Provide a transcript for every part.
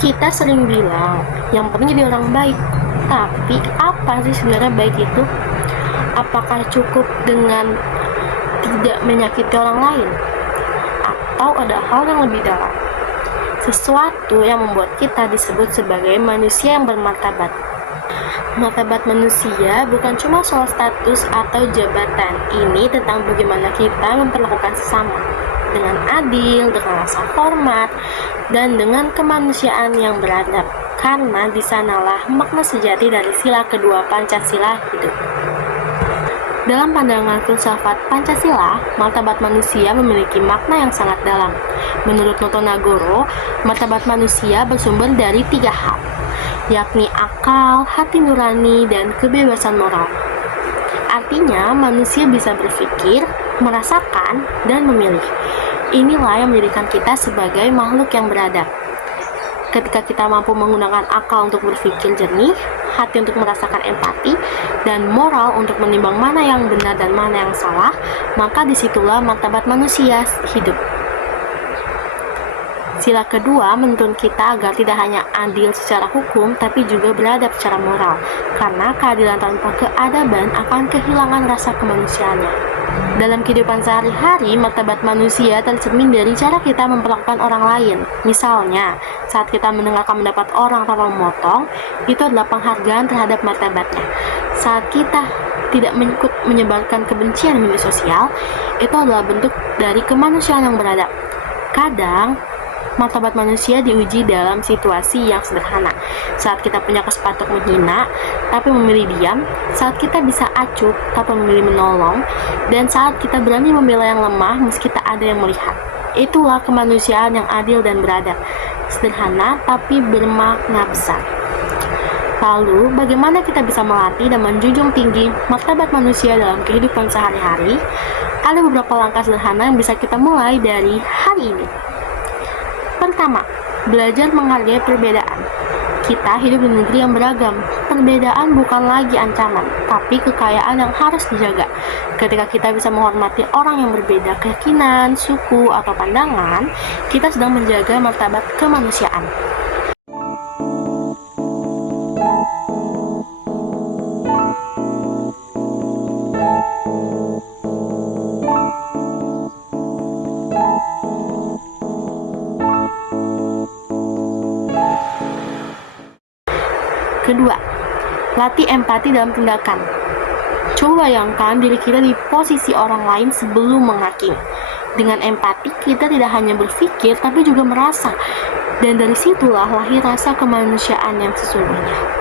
Kita sering bilang, yang penting jadi orang baik. Tapi apa sih sebenarnya baik itu? Apakah cukup dengan tidak menyakiti orang lain? Atau ada hal yang lebih dalam? Sesuatu yang membuat kita disebut sebagai manusia yang bermartabat. Martabat manusia bukan cuma soal status atau jabatan. Ini tentang bagaimana kita memperlakukan sesama dengan adil, dengan rasa hormat, dan dengan kemanusiaan yang beradab. Karena di sanalah makna sejati dari sila kedua Pancasila hidup. Dalam pandangan filsafat Pancasila, martabat manusia memiliki makna yang sangat dalam. Menurut Noto Nagoro, martabat manusia bersumber dari 3 hal, yakni akal, hati nurani, dan kebebasan moral. Artinya, manusia bisa berpikir, merasakan, dan memilih. Inilah yang menjadikan kita sebagai makhluk yang beradab. Ketika kita mampu menggunakan akal untuk berpikir jernih, hati untuk merasakan empati, dan moral untuk menimbang mana yang benar dan mana yang salah, maka disitulah martabat manusia hidup. Sila kedua menuntun kita agar tidak hanya adil secara hukum, tapi juga beradab secara moral, karena keadilan tanpa keadaban akan kehilangan rasa kemanusiaannya. Dalam kehidupan sehari-hari, martabat manusia tercermin dari cara kita memperlakukan orang lain. Misalnya, saat kita mendengarkan pendapat orang tanpa memotong, itu adalah penghargaan terhadap martabatnya. Saat kita tidak menyebarkan kebencian di media sosial, itu adalah bentuk dari kemanusiaan yang beradab. Kadang, martabat manusia diuji dalam situasi yang sederhana. Saat kita punya kesempatan menghina, tapi memilih diam, saat kita bisa acuh, tapi memilih menolong, dan saat kita berani membela yang lemah meski tak ada yang melihat. Itulah kemanusiaan yang adil dan beradab. Sederhana, tapi bermakna besar. Lalu, bagaimana kita bisa melatih dan menjunjung tinggi martabat manusia dalam kehidupan sehari-hari? Ada beberapa langkah sederhana yang bisa kita mulai dari hari ini. Pertama, belajar menghargai perbedaan. Kita hidup di negeri yang beragam. Perbedaan bukan lagi ancaman, tapi kekayaan yang harus dijaga. Ketika kita bisa menghormati orang yang berbeda keyakinan, suku, atau pandangan, kita sedang menjaga martabat kemanusiaan. Kedua, latih empati dalam tindakan. Coba bayangkan diri kita di posisi orang lain sebelum menghakimi. Dengan empati, kita tidak hanya berpikir, tapi juga merasa. Dan dari situlah lahir rasa kemanusiaan yang sesungguhnya.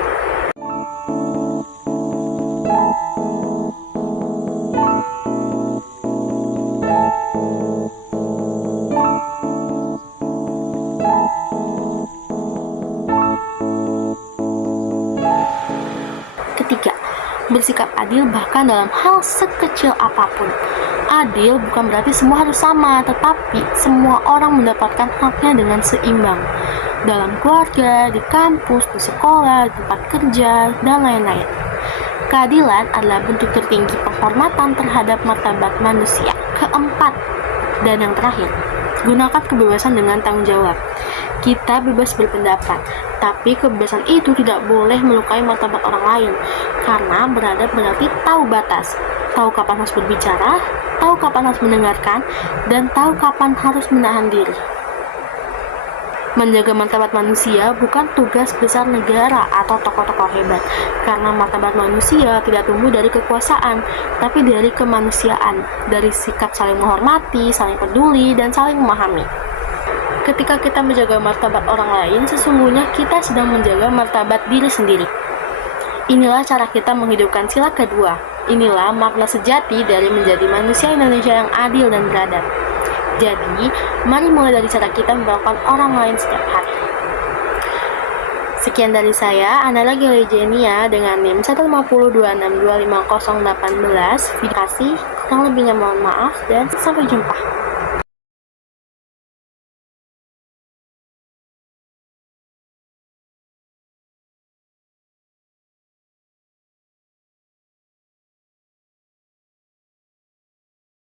Ketiga, bersikap adil bahkan dalam hal sekecil apapun. Adil bukan berarti semua harus sama, tetapi semua orang mendapatkan haknya dengan seimbang. Dalam keluarga, di kampus, di sekolah, di tempat kerja, dan lain-lain. Keadilan adalah bentuk tertinggi penghormatan terhadap martabat manusia. Keempat, dan yang terakhir, gunakan kebebasan dengan tanggung jawab. Kita bebas berpendapat, tapi kebebasan itu tidak boleh melukai martabat orang lain, karena beradab berarti tahu batas, tahu kapan harus berbicara, tahu kapan harus mendengarkan, dan tahu kapan harus menahan diri. Menjaga martabat manusia bukan tugas besar negara atau tokoh-tokoh hebat, karena martabat manusia tidak tumbuh dari kekuasaan, tapi dari kemanusiaan, dari sikap saling menghormati, saling peduli, dan saling memahami. Ketika kita menjaga martabat orang lain, sesungguhnya kita sedang menjaga martabat diri sendiri. Inilah cara kita menghidupkan sila kedua. Inilah makna sejati dari menjadi manusia Indonesia yang adil dan beradab. Jadi, mari mulai dari cara kita memperlakukan orang lain setiap hari. Sekian dari saya, Anda lagi Lejenia dengan NIM 15026250018. Terima kasih, kurang lebihnya mohon maaf, dan sampai jumpa.